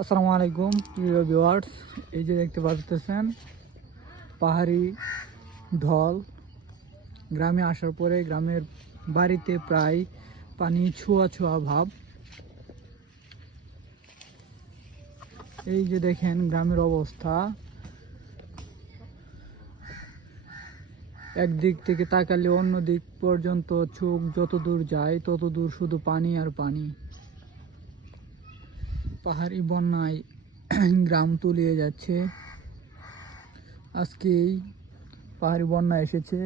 আসসালামু আলাইকুম প্রিয় ভিউয়ার্স, এই যে দেখতে পাচ্ছেন পাহাড়ি ঢল। গ্রামে আসার পরে গ্রামের বাড়িতে প্রায় পানি ছোঁয়া ছোঁয়া ভাব। এই যে দেখেন গ্রামের অবস্থা, একদিক থেকে তাকালে অন্য দিক পর্যন্ত চোখ যত দূর যায় তত দূর শুধু পানি আর পানি। পাহাড়ি বন্যায় গ্রাম তলিয়ে যাচ্ছে। আজকেই পাহাড়ি বন্যা এসেছে।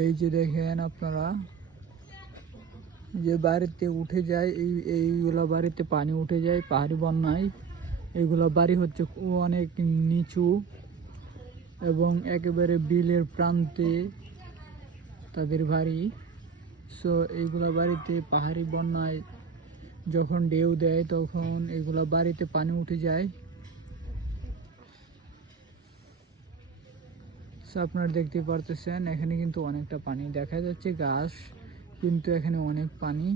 এই যে দেখেন আপনারা, যে বাড়িতে উঠে যায় এইগুলা বাড়িতে পানি উঠে যায় পাহাড়ি বন্যায়। এইগুলা বাড়ি হচ্ছে অনেক নিচু এবং একেবারে বিলের প্রান্তে তাদের বাড়ি। সো এইগুলা বাড়িতে পাহাড়ি বন্যায় যখন ঢেউ দেয় তখন এগুলা বাড়িতে পানি উঠে যায়। আপনারা দেখতে পারতেছেন এখানে কিন্তু অনেকটা পানি দেখা যাচ্ছে, গাছ কিন্তু এখানে অনেক পানি।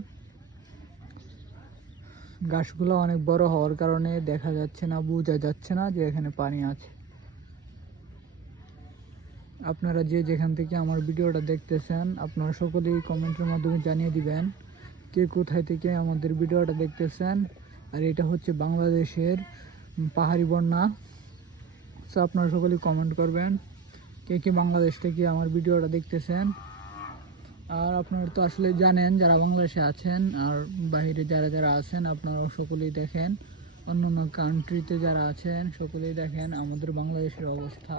গাছগুলো অনেক বড় হওয়ার কারণে দেখা যাচ্ছে না, বোঝা যাচ্ছে না যে এখানে পানি আছে। আপনারা যে যেখান থেকে আমার ভিডিওটা দেখতেছেন আপনারা সকলেই কমেন্টের মাধ্যমে জানিয়ে দিবেন কে কোথায় থেকে আমাদের ভিডিওটা দেখতেছেন। আর এটা হচ্ছে বাংলাদেশের পাহাড়ি বন্যা। সো আপনারা সকলেই কমেন্ট করবেন কে কে বাংলাদেশ থেকে আমার ভিডিওটা দেখতেছেন। আর আপনারা তো আসলে জানেন যারা বাংলাদেশে আছেন আর বাইরে যারা যারা আছেন আপনারা সকলেই দেখেন, অন্য অন্য কান্ট্রিতে যারা আছেন সকলেই দেখেন আমাদের বাংলাদেশের অবস্থা।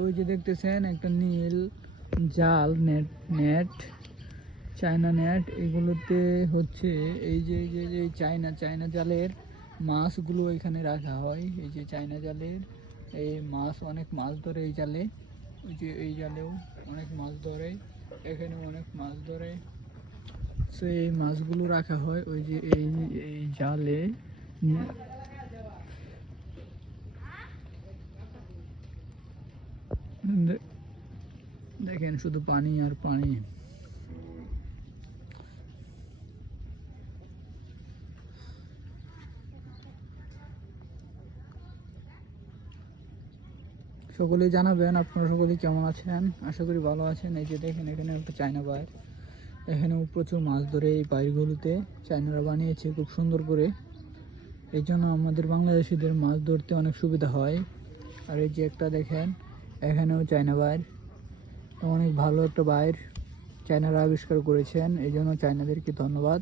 ওই যে দেখতেছেন একটা নীল জাল, নেট চায়না নেট। এগুলোতে হচ্ছে এই যে চায়না জালের মাছগুলো এখানে রাখা হয়। এই যে চায়না জালের এই মাছ, অনেক মাছ ধরে এই জালে। ওই যে এই জালেও অনেক মাছ ধরে, এখানেও অনেক মাছ ধরে। সো এই মাছগুলো রাখা হয় ওই যে এই জালে। দেখেন শুধু পানি আর পানি। সকলেই জানাবেন আপনারা সকলেই কেমন আছেন, আশা করি ভালো আছেন। এই যে দেখেন এখানে একটা চায়না বাইর, এখানেও প্রচুর মাছ ধরে এই বাইরগুলোতে চায়নারা বানিয়েছে খুব সুন্দর করে। এই জন্য আমাদের বাংলাদেশিদের মাছ ধরতে অনেক সুবিধা হয়। আর এই যে একটা দেখেন এখানেও চায়না বাইর, অনেক ভালো একটা বাইর চায়নারা আবিষ্কার করেছেন, এই জন্য চায়নাদেরকে ধন্যবাদ।